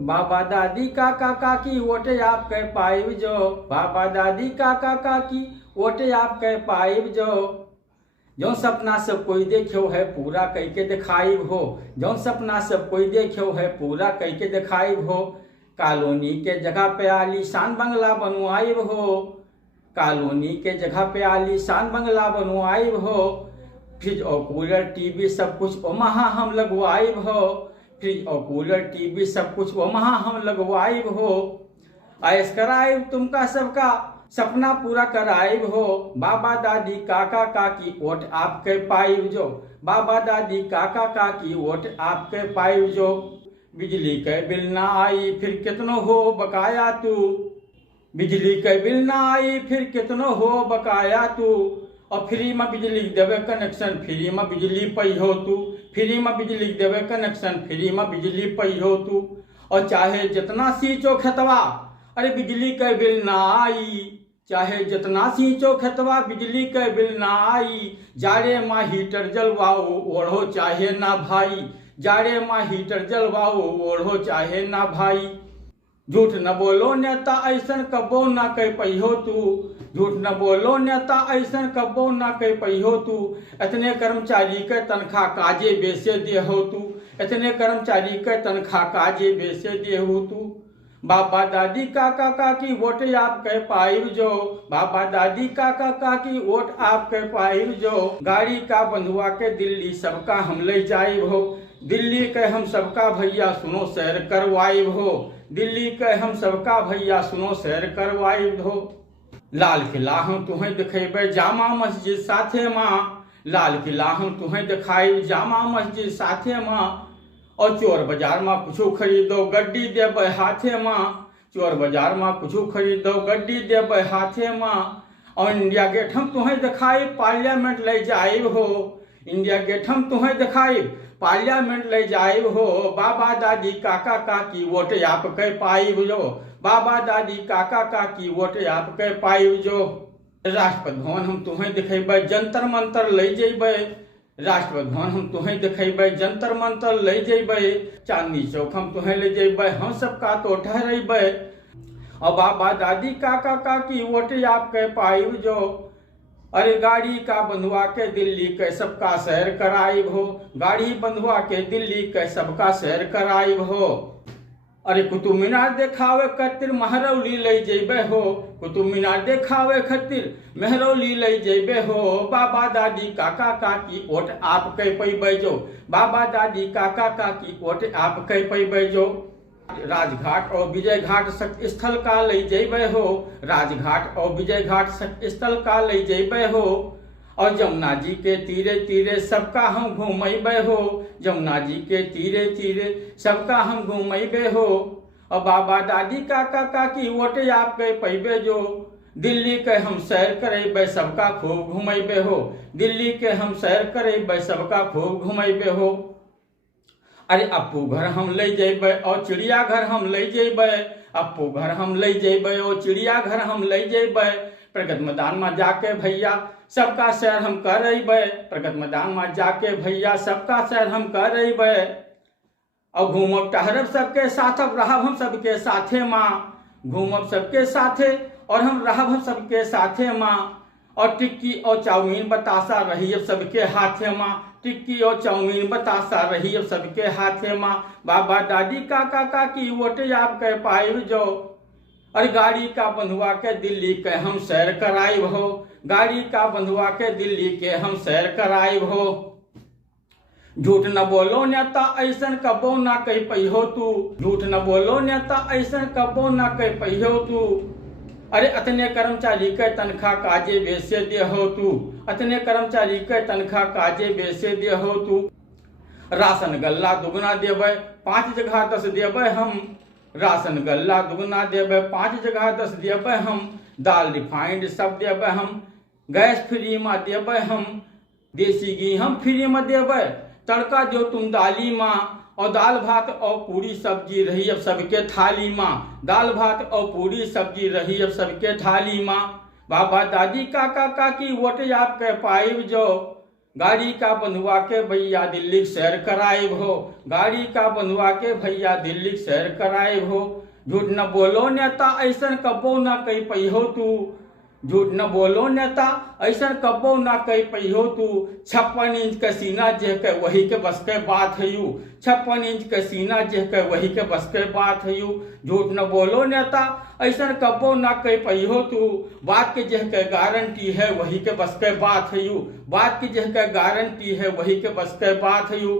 बाबा दादी काका काकी वोटे आप कह पाइब जो। बाबा दादी काका काकी वोटे आप कह पाइब जो। जो सपना सब कोई देखो है पूरा कह के दिखाइब हो। जो सपना सब कोई देखो है पूरा कह के दिखाइब हो। कॉलोनी के जगह पे आलीशान बंगला बनवाइब हो। कॉलोनी के जगह पे आलीशान बंगला बनवाइब हो। फ्रिज और कूलर टीवी सब कुछ वहाँ हम लगवाइब हो। फ्रिज और कूलर टीवी सब कुछ वहाँ हम लगवाइब हो। ऐश कराइब तुमका सबका सपना पूरा कराइब हो। बाबा दादी काका काकी वोट आपके पाइब जो। बाबा दादी काका काकी वोट आपके पाइब जो। बिजली के बिल ना आई फिर कितनो हो बकाया तू। बिजली के बिल ना आई फिर कितनो हो बकाया तू। और फ्री में बिजली देवे कनेक्शन फ्री में बिजली पई हो तू। फ्री में बिजली देवे कनेक्शन फ्री में बिजली पई हो तू। और चाहे जितना सींचो खेतवा अरे बिजली के बिल ना आई। चाहे जितना सींचो खेतवा बिजली के बिल ना आई। जाड़े माँ हीटर जलवाओ ओढ़ो चाहे ना भाई। जाड़े माँ हीटर जलवाओ ओढ़ो चाहे ना भाई। झूठ न बोलो नेता ऐसन कबो ना कह पहियो तू। झूठ न बोलो नेता ऐसन कबो ना कह पहियो तू। इतने कर्मचारी के तनख्वाह काजे बेसे दे हो तू। इतने कर्मचारी के तनख्वाह काजे बेसे दे हो तू। बाबा दादी काका काकी वोट आप कह पाइब जो। बाबा दादी काका काकी वोट आप कह पाइब जो। गाड़ी का बंधुआ के दिल्ली सबका हम ले जाइब हो। दिल्ली के हम सबका भैया सुनो सैर करवाइब हो। दिल्ली के हम सबका भैया सुनो सैर करवाइब हो। लाल किला हम तुम्हें दिखेबे जामा मस्जिद साथे माँ। लाल किला हम तुम्हें दिखाई जामा मस्जिद साथे माँ। और चोर बाजार में कुछ खरीदो गड्डी देवे हाथे माँ। चोर बाजार में कुछ खरीदो गड्डी देवे हाथे माँ। और इंडिया गेट हम तुम्हें दिखाई पार्लियामेंट ले जाइब हो। इंडिया गेट हम तुम्हें दिखाई पार्लियामेंट ले जाइब हो। बाबा दादी काका काकी वोट आप कह पाइब जो। बाबा दादी काका काकी वोट आप कह पाइब जो। राष्ट्रपति भवन हम तुम्हें दिखेबे जंतर मंतर ले जेबे। राष्ट्रपति भवन हम तुम्हें दिखेबे जंतर मंतर ले जेबे। चांदनी चौक हम तुम्हें ले जेबे हम सबका तो ठहरेबे। और बाबा दादी काका काकी वोट आप कह पाइब जो। अरे गाड़ी का बंधुआ के दिल्ली के सबका सैर कराइब हो। गाड़ी बंधुआ के दिल्ली के सबका सैर कराइब हो। अरे कुतुब मीनार देखावे खातिर महरौली ले जेबे हो। कुतुब मीनार देखावे खातिर महरौली ले जेबे हो। बाबा दादी काका काकी वोट आप कह पैबे जो। बाबा दादी काका काकी वोट आप कह पैबे जो। राजघाट और विजय घाट स्थल का ले जेबे हो। राजघाट और विजय घाट स्थल का ले जेबे हो। और जमुना जी के तीरे तीरे सबका हम घूमेबे हो। जमुना जी के तीरे तीरे सबका हम घूमेबे हो। और बाबा दादी काका काकी वोट आप कह पैबे जो। दिल्ली के हम सैर करेबे सबका खूब घूमेबे हो। दिल्ली के हम सैर करेबे सबका खूब घूमेबे हो। अरे अप्पू घर हम ले जेबे और चिड़ियाघर हम ले जेबे। अप्पू घर हम ले जेबे और चिड़ियाघर हम ले जेबे। प्रगति मैदान में जाके भैया सबका सैर हम करेबे। प्रगति मैदान में जाके भैया सबका सैर हम करेबे। और घूमब टहरब सबके साथ अब रहब हम सबके साथे माँ। घूमब सबके साथे और हम रहब हम सबके साथे माँ। और टिक्की और चाउमीन बतासा रही अब सबके हाथे माँ। टिक्की और चाउमीन बतासा रही अब सबके हाथे माँ। बाबा दादी काका काकी वोट आप कह पाइब जो। और गाड़ी का बंधुआ के दिल्ली के हम सैर कराइब हो। गाड़ी का बंधुआ के दिल्ली के हम सैर कराइब हो। झूठ न बोलो नेता ऐसन कबो ना कह पहियो तू। झूठ न बोलो नेता ऐसन कबो ना कह पहियो तू। अरे अतने कर्मचारी के तनख्वाह काजे बेसे दे हो तू। अतने कर्मचारी के तनख्वाह काजे बेसे दे हो तू। राशन गल्ला दुगना देवे 5 जगह 10 देवे हम। राशन गल्ला दुगना देवे 5 जगह 10 देवे हम। दाल रिफाइंड सब देवे हम। गैस फ्री में देवे हम। देसी घी हम फ्री में देवे। तड़का जो तुम दाली माँ। और दाल भात और पूरी सब्जी रही अब सबके थाली माँ। दाल भात और पूरी सब्जी रही अब सबके थाली माँ। बाबा दादी काका काकी वोट आप कह पाइब जो। गाड़ी का बनवा के भैया दिल्ली शहर कराए हो, गाड़ी का बनवा के भैया दिल्ली शहर कराए हो। झूठ न बोलो नेता ऐसन कबो न कही पहियो तू, झूठ न बोलो नेता ऐसा कबो ना कही पहियो तू। 56 इंच का सीना जेह के वही के बस के बात है यू, 56 इंच का सीना जेह के वही के बस के बात है यू। झूठ न बोलो नेता ऐसा कबो ना कही पहियो तू। बात के जेह के गारंटी है वही के बस के बात है यू, बात की जेह के गारंटी है वही के बस के बात है यू।